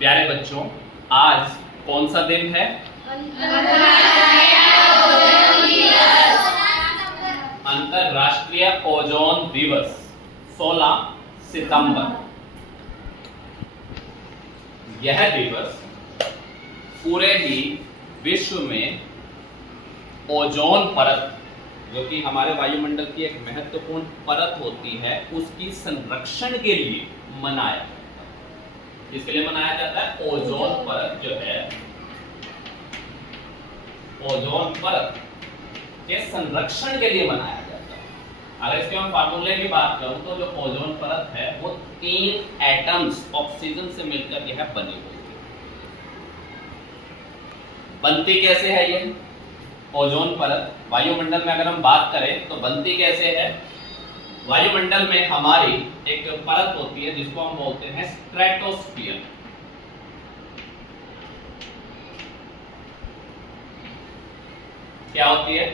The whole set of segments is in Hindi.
प्यारे बच्चों, आज कौन सा दिन है? अंतरराष्ट्रीय ओजोन दिवस 16 सितंबर। यह दिवस पूरे ही विश्व में ओजोन परत, जो कि हमारे वायुमंडल की एक महत्वपूर्ण परत होती है, उसकी संरक्षण के लिए मनाया जाता है। इसके लिए मनाया जाता है ओजोन परत जो है, ओजोन परत के संरक्षण के लिए मनाया जाता है। अगर इसके मैं फार्मूले की बात करूं तो जो ओजोन परत है वो 3 एटम्स ऑक्सीजन से मिलकर यह बनी हुई है। बनती कैसे है ये ओजोन परत? वायुमंडल में अगर हम बात करें तो बनती कैसे है? वायुमंडल में हमारी एक परत होती है जिसको हम बोलते हैं स्ट्रेटोस्फीयर। क्या होती है?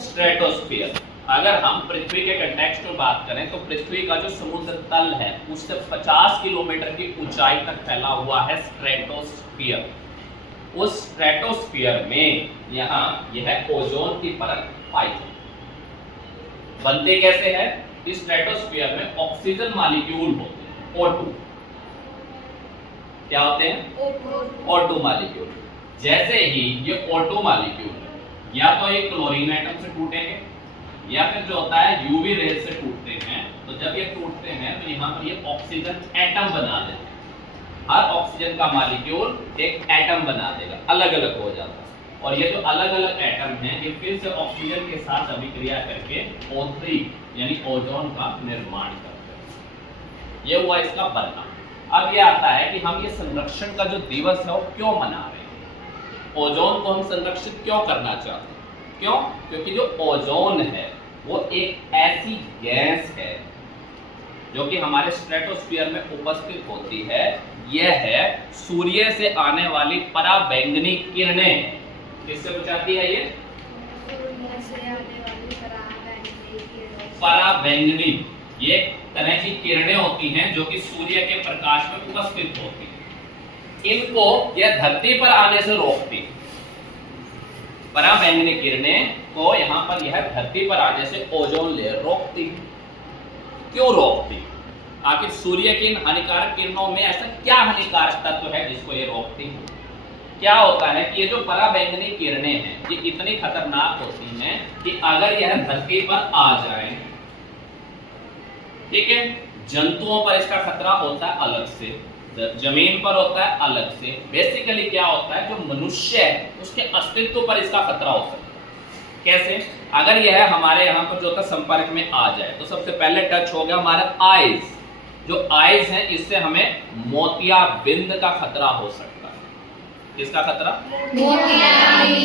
स्ट्रेटोस्फीयर। अगर हम पृथ्वी के कंटेक्स्ट में बात करें तो पृथ्वी का जो समुद्र तल है उससे 50 किलोमीटर की ऊंचाई तक फैला हुआ है स्ट्रेटोस्फीयर। उस स्ट्रेटोस्फीयर में यहां यह ओजोन की परत पाई जाती है। बनते कैसे है? इस स्ट्रेटोस्फीयर में ऑक्सीजन मॉलिक्यूल होते हैं, O2। क्या होते हैं? O2 molecule. जैसे ही ये O2 मॉलिक्यूल या तो एक क्लोरीन एटम से टूटेंगे या फिर जो होता है यूवी रेज से टूटते हैं, तो जब ये टूटते हैं तो यहाँ पर ये ऑक्सीजन एटम बना देते हैं। हर ऑक्सीजन का मॉलिक्यूल एक एटम बना देगा, अलग अलग हो जाता है। और ये जो अलग अलग एटम हैं ये फिर से ऑक्सीजन के साथ अभिक्रिया करके O3 यानी ओजोन का निर्माण करते हैं। ये हुआ इसका बनना। अब ये आता है कि हम ये संरक्षण का जो दिवस है वो क्यों मना रहे हैं? ओजोन को हम संरक्षित क्यों करना चाहते हैं? क्यों? क्योंकि जो ओजोन है वो एक ऐसी गैस है जो कि हमारे स्ट्रेटोस्फीयर में उपस्थित होती है। यह है सूर्य से आने वाली पराबैंगनी किरणें। किससे बचाती है ये? सूर्य से आने वाली पराबैंगनी। ये तरह की किरणें होती हैं जो कि सूर्य के प्रकाश में उपस्थित होती हैं। इनको यह धरती पर आने से रोकती है। पराबैंगनी किरणें को यहाँ पर यह धरती पर आने से ओजोन लेयर रोकती है। क्यों रोकती? आखिर सूर्य की इन हानिकारक किरणों में ऐसा क्या हानिकारक तत्व है जिसको ये रोकती है? क्या होता है कि ये जो पराबैंगनी किरणें हैं ये इतनी खतरनाक होती हैं कि अगर यह धरती पर आ जाए, ठीक है, जंतुओं पर इसका खतरा होता है अलग से, जमीन पर होता है अलग से। बेसिकली क्या होता है, जो मनुष्य है उसके अस्तित्व पर इसका खतरा हो सकता है। कैसे? अगर यह हमारे यहाँ पर जो होता है संपर्क में आ जाए तो सबसे पहले टच हो गया हमारा आइज। जो आइज है इससे हमें मोतियाबिंद का खतरा हो सकता है। किसका खतरा?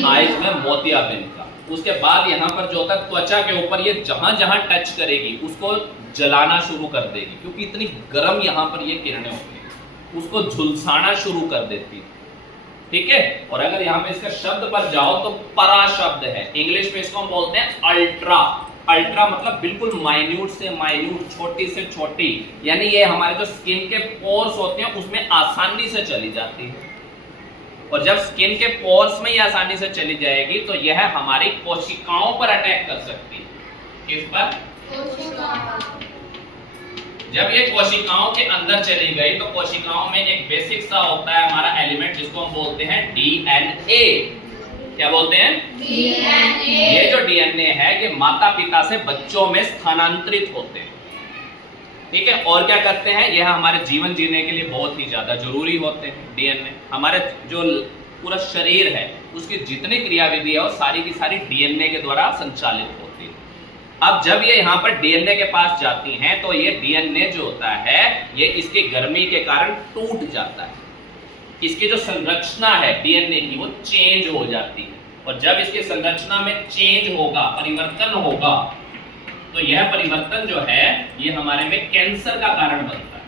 आइज में मोतियाबिंद का। उसके बाद यहाँ पर जो होता है त्वचा के ऊपर ये जहां जहां टच करेगी उसको जलाना शुरू कर देगी, क्योंकि इतनी गर्म यहाँ पर ये किरणें होती है, उसको झुलसाना शुरू कर देती है। ठीक है। और अगर यहाँ पे इसका शब्द पर जाओ तो परा शब्द है, इंग्लिश में इसको हम बोलते हैं अल्ट्रा। अल्ट्रा मतलब बिल्कुल माइन्यूट से माइन्यूट, छोटी से छोटी, यानी ये हमारे जो स्किन के पोर्स होते हैं उसमें आसानी से चली जाती है। और जब स्किन के पोर्स में ही आसानी से चली जाएगी तो यह हमारी कोशिकाओं पर अटैक कर सकती है। किस पर? जब ये कोशिकाओं के अंदर चली गई तो कोशिकाओं में एक बेसिक सा होता है हमारा एलिमेंट जिसको हम बोलते हैं डीएनए। क्या बोलते हैं? डीएनए। ये जो डीएनए है ये माता पिता से बच्चों में स्थानांतरित होते हैं। ठीक है। और क्या करते हैं? यह हमारे जीवन जीने के लिए बहुत ही ज्यादा जरूरी होते हैं। डीएनए हमारे जो पूरा शरीर है उसकी जितनी क्रियाविधि है वो सारी की सारी डीएनए के द्वारा संचालित होती है। अब जब ये यहाँ पर डीएनए के पास जाती हैं तो ये डीएनए जो होता है ये इसकी गर्मी के कारण टूट जाता है। इसकी जो संरचना है डीएनए की वो चेंज हो जाती है। और जब इसकी संरचना में चेंज होगा, परिवर्तन होगा, तो यह परिवर्तन जो है ये हमारे में कैंसर का कारण बनता है।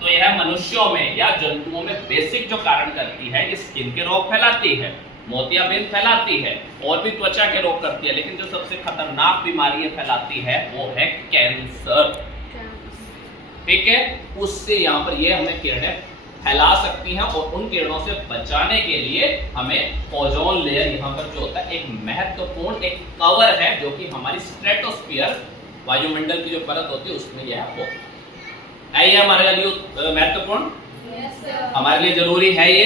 तो यह मनुष्यों में या जंतुओं में बेसिक जो कारण करती है ये स्किन के रोग फैलाती है, मोतियाबिंद फैलाती है और भी त्वचा के रोग करती है, लेकिन जो सबसे खतरनाक बीमारी फैलाती है वो है कैंसर। ठीक है, उससे यहाँ पर ये हमें किरणें फैला सकती हैं और उन किरणों से बचाने के लिए हमें ओजोन लेयर यहाँ पर जो होता है एक महत्वपूर्ण एक कवर है, जो कि हमारी स्ट्रेटोस्फीयर वायुमंडल की जो परत होती है उसमें यह हो है। ये हमारे लिए महत्वपूर्ण, हमारे लिए जरूरी है ये,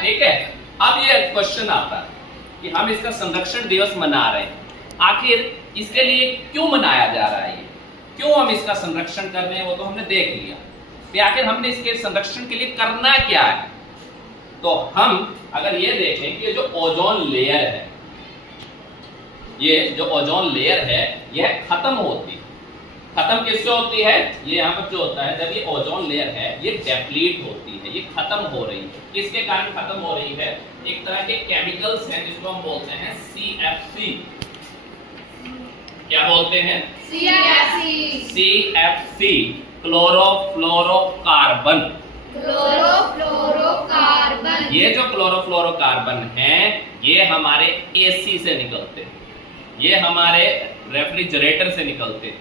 ठीक है। अब ये क्वेश्चन आता है कि हम इसका संरक्षण दिवस मना रहे हैं, आखिर इसके लिए क्यों मनाया जा रहा है, ये क्यों हम इसका संरक्षण कर रहे हैं, वो तो हमने देख लिया कि आखिर हमने इसके संरक्षण के लिए करना क्या है। तो हम अगर ये देखें कि जो ओजोन लेयर है, ये जो ओजोन लेयर है यह खत्म होती है, खत्म किससे होती है, ये यहाँ पर जो होता है जब ये ओजोन लेयर है ये डेप्लीट होती है, ये खत्म हो रही है। किसके कारण खत्म हो रही है, एक तरह के केमिकल्स हैं जिसको हम बोलते हैं CFC। क्या बोलते हैं, CFC, क्लोरोफ्लोरोकार्बन। ये जो क्लोरोफ्लोरोकार्बन है ये हमारे AC से निकलते हैं, ये हमारे रेफ्रिजरेटर से निकलते हैं,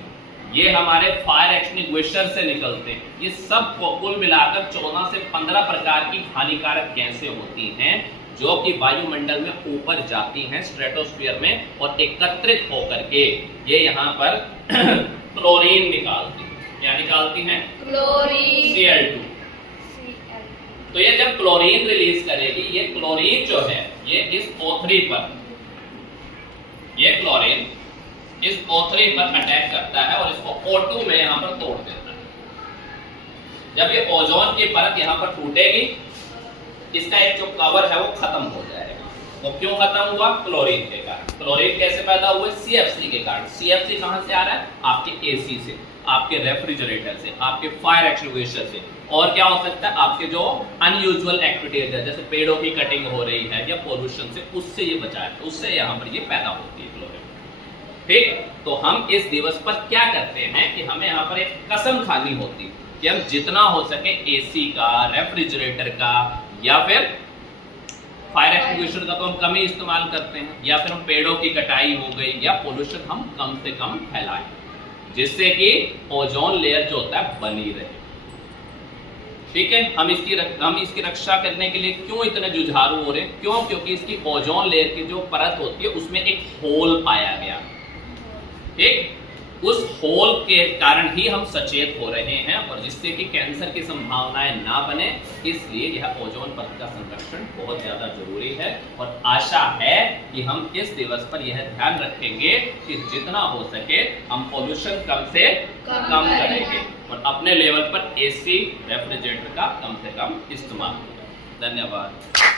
ये हमारे फायर एक्सटिंग्विशर से निकलते हैं। ये सब को कुल मिलाकर 14 से 15 प्रकार की हानिकारक गैसें होती हैं जो कि वायुमंडल में ऊपर जाती हैं स्ट्रेटोस्फीयर में और एकत्रित होकर के ये यहाँ पर क्लोरीन निकालती हैं। क्या निकालती हैं, क्लोरीन, Cl2। तो ये जब क्लोरीन रिलीज करेगी, ये क्लोरीन जो है ये इस O3 पर, ये क्लोरीन इस O3 पर अटैक करता है और इसको O2 में यहाँ पर तोड़ देता है। जब ये ओजोन की परत यहाँ पर टूटेगी, इसका एक जो कवर है वो खत्म हो जाएगा। वो क्यों खत्म हुआ, क्लोरीन के कारण। क्लोरीन कैसे पैदा हुए, CFC के कारण। CFC कहां से आ रहा है, आपके AC से, आपके रेफ्रिजरेटर से, आपके फायर एक्सटिंग्विशर से। और क्या हो सकता है, आपके जो अनयूजुअल एक्टिविटीज है जैसे पेड़ों की कटिंग हो रही है या पोल्यूशन से, उससे ये बचाए, उससे यहाँ पर ये पैदा होती है क्लोरीन। ठीक, तो हम इस दिवस पर क्या करते हैं कि हमें यहाँ पर एक कसम खानी होती है कि हम जितना हो सके AC का, रेफ्रिजरेटर का या फिर फायर एक्सटिंग्विशर का तो हम कम ही इस्तेमाल करते हैं, या फिर हम पेड़ों की कटाई हो गई या पोल्यूशन हम कम से कम फैलाएं, जिससे कि ओजोन लेयर जो होता है बनी रहे। ठीक है, हम इसकी रक्षा करने के लिए क्यों इतने जुझारू हो रहे हैं, क्यों, क्योंकि इसकी ओजोन लेयर की जो परत होती है उसमें एक होल पाया गया। ठीक, उस होल के कारण ही हम सचेत हो रहे हैं और जिससे कि कैंसर की संभावनाएं ना बने, इसलिए यह ओजोन परत का संरक्षण बहुत ज्यादा जरूरी है। और आशा है कि हम इस दिवस पर यह ध्यान रखेंगे कि जितना हो सके हम पोल्यूशन कम से कम करेंगे और अपने लेवल पर AC, रेफ्रिजरेटर का कम से कम इस्तेमाल करें। धन्यवाद।